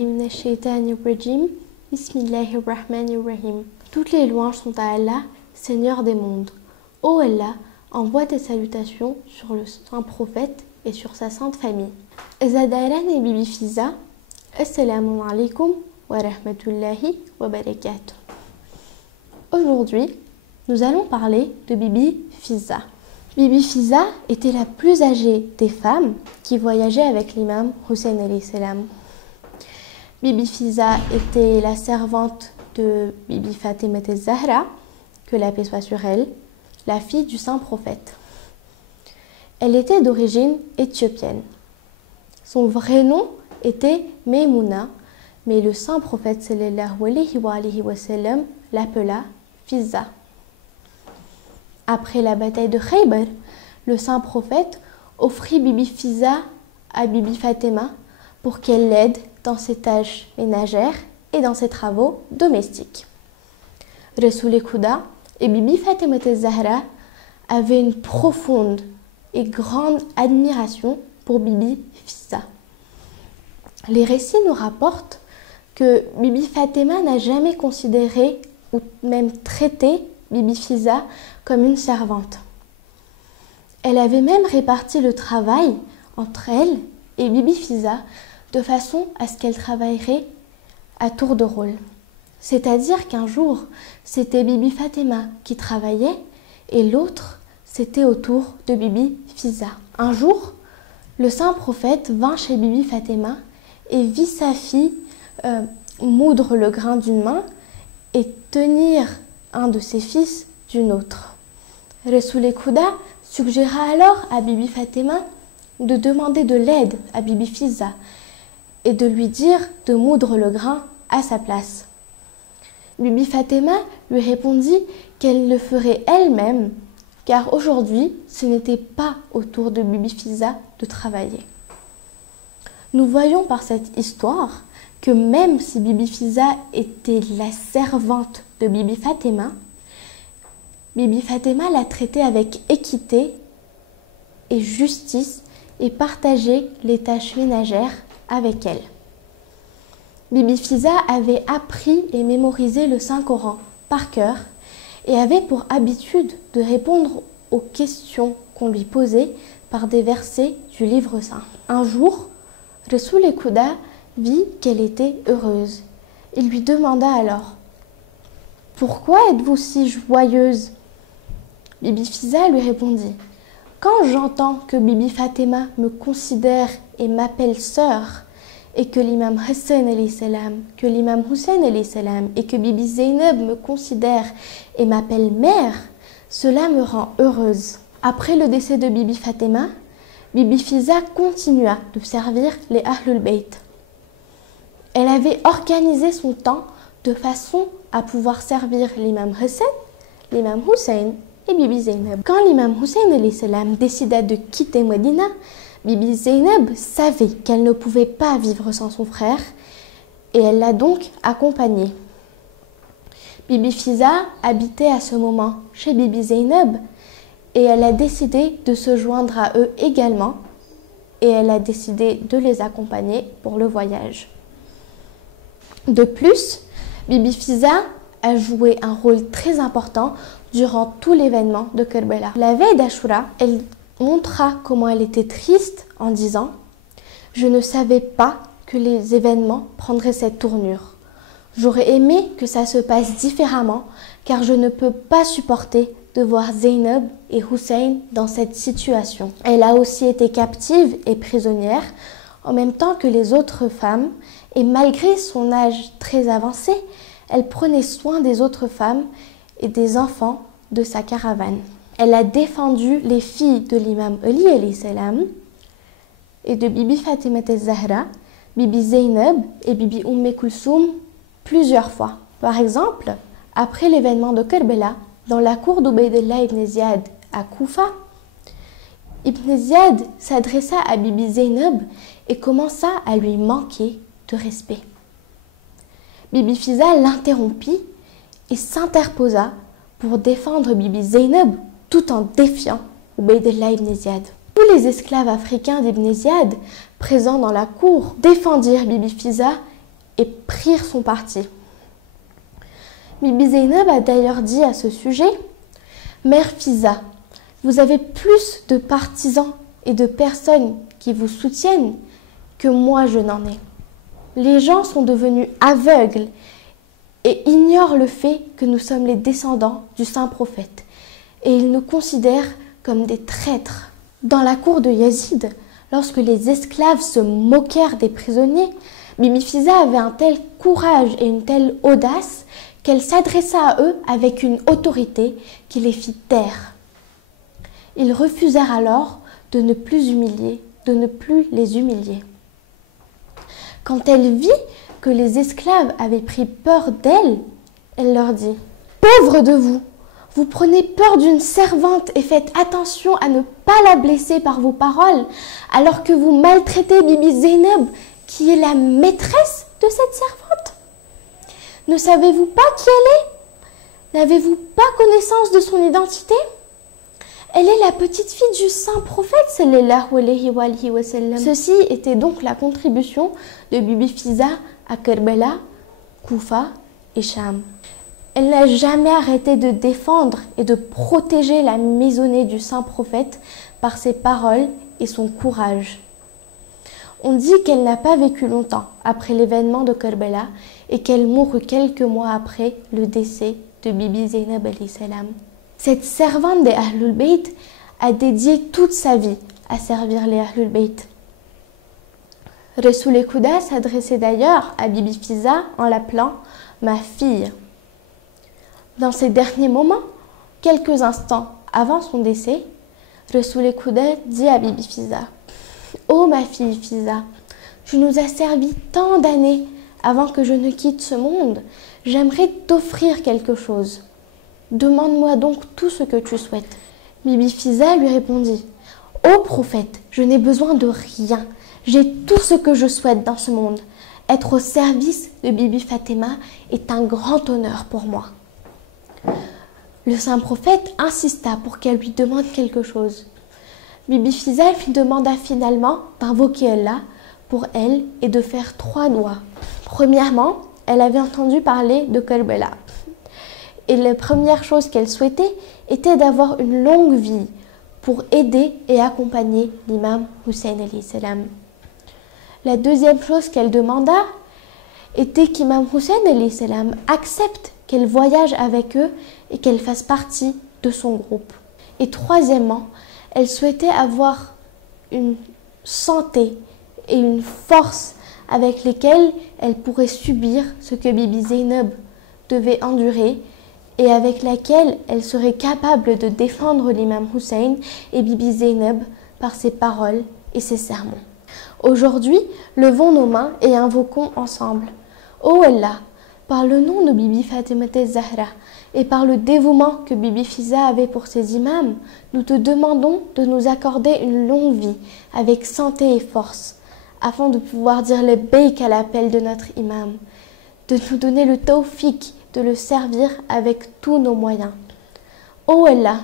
billahi minash shaitanir rajim. Bismillahir rahmanir rahim. Toutes les louanges sont à Allah, Seigneur des mondes. Ô Allah, envoie tes salutations sur le saint prophète et sur sa sainte famille. Zadaran et Bibi Fiza, assalamu alaikum wa rahmatullahi wa barakatuh. Aujourd'hui, nous allons parler de Bibi Fiza. Bibi Fiza était la plus âgée des femmes qui voyageaient avec l'imam Hussein alayhi salam. Bibi Fiza était la servante de Bibi Fatima Zahra, que la paix soit sur elle, la fille du saint prophète. Elle était d'origine éthiopienne. Son vrai nom était Maimouna, mais le saint prophète sallallahu alayhi wa sallam l'appela Fiza. Après la bataille de Khaybar, le saint prophète offrit Bibi Fiza à Bibi Fatima pour qu'elle l'aide dans ses tâches ménagères et dans ses travaux domestiques. Rasoul Khuda et Bibi Fatima Zahra avaient une profonde et grande admiration pour Bibi Fiza. Les récits nous rapportent que Bibi Fatima n'a jamais considéré ou même traité Bibi Fiza comme une servante. Elle avait même réparti le travail entre elle et Bibi Fiza de façon à ce qu'elle travaillerait à tour de rôle. C'est-à-dire qu'un jour, c'était Bibi Fatima qui travaillait et l'autre, c'était au tour de Bibi Fiza. Un jour, le saint prophète vint chez Bibi Fatima et vit sa fille moudre le grain d'une main et tenir un de ses fils d'une autre. Rasoul Khuda suggéra alors à Bibi Fatima de demander de l'aide à Bibi Fiza et de lui dire de moudre le grain à sa place. Bibi Fatima lui répondit qu'elle le ferait elle-même, car aujourd'hui, ce n'était pas au tour de Bibi Fiza de travailler. Nous voyons par cette histoire que même si Bibi Fiza était la servante de Bibi Fatima la traitait avec équité et justice et partageait les tâches ménagères avec elle. Bibi Fiza avait appris et mémorisé le Saint-Coran par cœur et avait pour habitude de répondre aux questions qu'on lui posait par des versets du livre saint. Un jour, Rasoul Khuda vit qu'elle était heureuse. Il lui demanda alors « Pourquoi êtes-vous si joyeuse ?» Bibi Fiza lui répondit « Quand j'entends que Bibi Fatima me considère et m'appelle sœur, et que l'imam Hussein alayhi salam, et que Bibi Zainab me considère et m'appelle mère, cela me rend heureuse. » Après le décès de Bibi Fatima, Bibi Fiza continua de servir les Ahlul Bayt. Elle avait organisé son temps de façon à pouvoir servir l'imam Hussein, l'imam Hussein et Bibi Zainab. Quand l'imam Hussein alayhi salam décida de quitter Medina, Bibi Zainab savait qu'elle ne pouvait pas vivre sans son frère et elle l'a donc accompagné. Bibi Fiza habitait à ce moment chez Bibi Zainab et elle a décidé de se joindre à eux également et elle a décidé de les accompagner pour le voyage. De plus, Bibi Fiza a joué un rôle très important durant tout l'événement de Kerbela. La veille d'Ashura, elle montra comment elle était triste en disant « Je ne savais pas que les événements prendraient cette tournure. J'aurais aimé que ça se passe différemment car je ne peux pas supporter de voir Zainab et Hussein dans cette situation. » Elle a aussi été captive et prisonnière en même temps que les autres femmes et malgré son âge très avancé, elle prenait soin des autres femmes et des enfants de sa caravane. Elle a défendu les filles de l'imam Ali alayhi salam et de Bibi Fatima Zahra, Bibi Zainab et Bibi Kulsoum plusieurs fois. Par exemple, après l'événement de Kerbela, dans la cour d'Ubaydullah ibn Ziyad à Koufa, Ibn Ziyad s'adressa à Bibi Zainab et commença à lui manquer de respect. Bibi Fiza l'interrompit et s'interposa pour défendre Bibi Zainab tout en défiant Ubaydullah ibn Ziyad. Tous les esclaves africains d'Ibn Ziyad présents dans la cour défendirent Bibi Fiza et prirent son parti. Bibi Zainab a d'ailleurs dit à ce sujet « Mère Fiza, vous avez plus de partisans et de personnes qui vous soutiennent que moi je n'en ai. Les gens sont devenus aveugles et ignorent le fait que nous sommes les descendants du saint prophète et ils nous considèrent comme des traîtres. » Dans la cour de Yazid, lorsque les esclaves se moquèrent des prisonniers, Bibi Fiza avait un tel courage et une telle audace qu'elle s'adressa à eux avec une autorité qui les fit taire. Ils refusèrent alors de ne plus les humilier. Quand elle vit que les esclaves avaient pris peur d'elle, elle leur dit « Pauvres de vous, vous prenez peur d'une servante et faites attention à ne pas la blesser par vos paroles, alors que vous maltraitez Bibi Zainab, qui est la maîtresse de cette servante. Ne savez-vous pas qui elle est? N'avez-vous pas connaissance de son identité? Elle est la petite fille du saint prophète sallallahu alayhi wa sallam. » Ceci était donc la contribution de Bibi Fiza à Kerbela, Koufa et Cham. Elle n'a jamais arrêté de défendre et de protéger la maisonnée du saint prophète par ses paroles et son courage. On dit qu'elle n'a pas vécu longtemps après l'événement de Kerbela et qu'elle mourut quelques mois après le décès de Bibi Zainab alayhi salam. Cette servante des Ahlul Bayt a dédié toute sa vie à servir les Ahlul Bayt. Rasoul Khuda s'adressait d'ailleurs à Bibi Fiza en l'appelant « ma fille ». Dans ces derniers moments, quelques instants avant son décès, Rasoul Khuda dit à Bibi Fiza « Ô ma fille Fiza, tu nous as servi tant d'années avant que je ne quitte ce monde, j'aimerais t'offrir quelque chose. Demande-moi donc tout ce que tu souhaites. » Bibi Fiza lui répondit « Ô prophète, je n'ai besoin de rien. J'ai tout ce que je souhaite dans ce monde. Être au service de Bibi Fatima est un grand honneur pour moi. » Le saint prophète insista pour qu'elle lui demande quelque chose. Bibi Fiza lui demanda finalement d'invoquer Allah pour elle et de faire 3 doigts. Premièrement, elle avait entendu parler de Kerbela. Et la première chose qu'elle souhaitait était d'avoir une longue vie pour aider et accompagner l'imam Hussein alayhi salam. La deuxième chose qu'elle demanda était qu'imam Hussein alayhi salam accepte qu'elle voyage avec eux et qu'elle fasse partie de son groupe. Et troisièmement, elle souhaitait avoir une santé et une force avec lesquelles elle pourrait subir ce que Bibi Zainab devait endurer et avec laquelle elle serait capable de défendre l'imam Hussein et Bibi Zainab par ses paroles et ses sermons. Aujourd'hui, levons nos mains et invoquons ensemble. Ô Allah, par le nom de Bibi Fatima Zahra et par le dévouement que Bibi Fiza avait pour ses imams, nous te demandons de nous accorder une longue vie avec santé et force, afin de pouvoir dire le baik à l'appel de notre imam, de nous donner le tawfiq de le servir avec tous nos moyens. Ô Allah,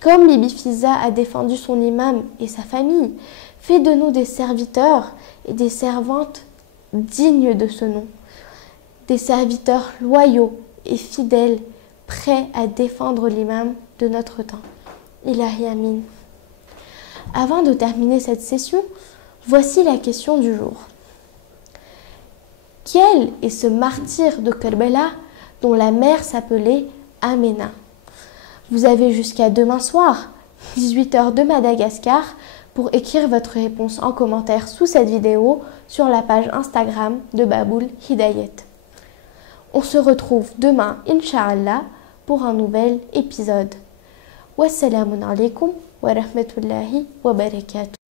comme Bibi Fiza a défendu son imam et sa famille, fais de nous des serviteurs et des servantes dignes de ce nom, des serviteurs loyaux et fidèles, prêts à défendre l'imam de notre temps. Ilahi Amin. Avant de terminer cette session, voici la question du jour. Quel est ce martyr de Kerbela dont la mère s'appelait Amena? Vous avez jusqu'à demain soir, 18 h de Madagascar, pour écrire votre réponse en commentaire sous cette vidéo sur la page Instagram de Baboul Hidayet. On se retrouve demain, Inch'Allah, pour un nouvel épisode. Wassalamun alaikum wa rahmatullahi wa barakatuh.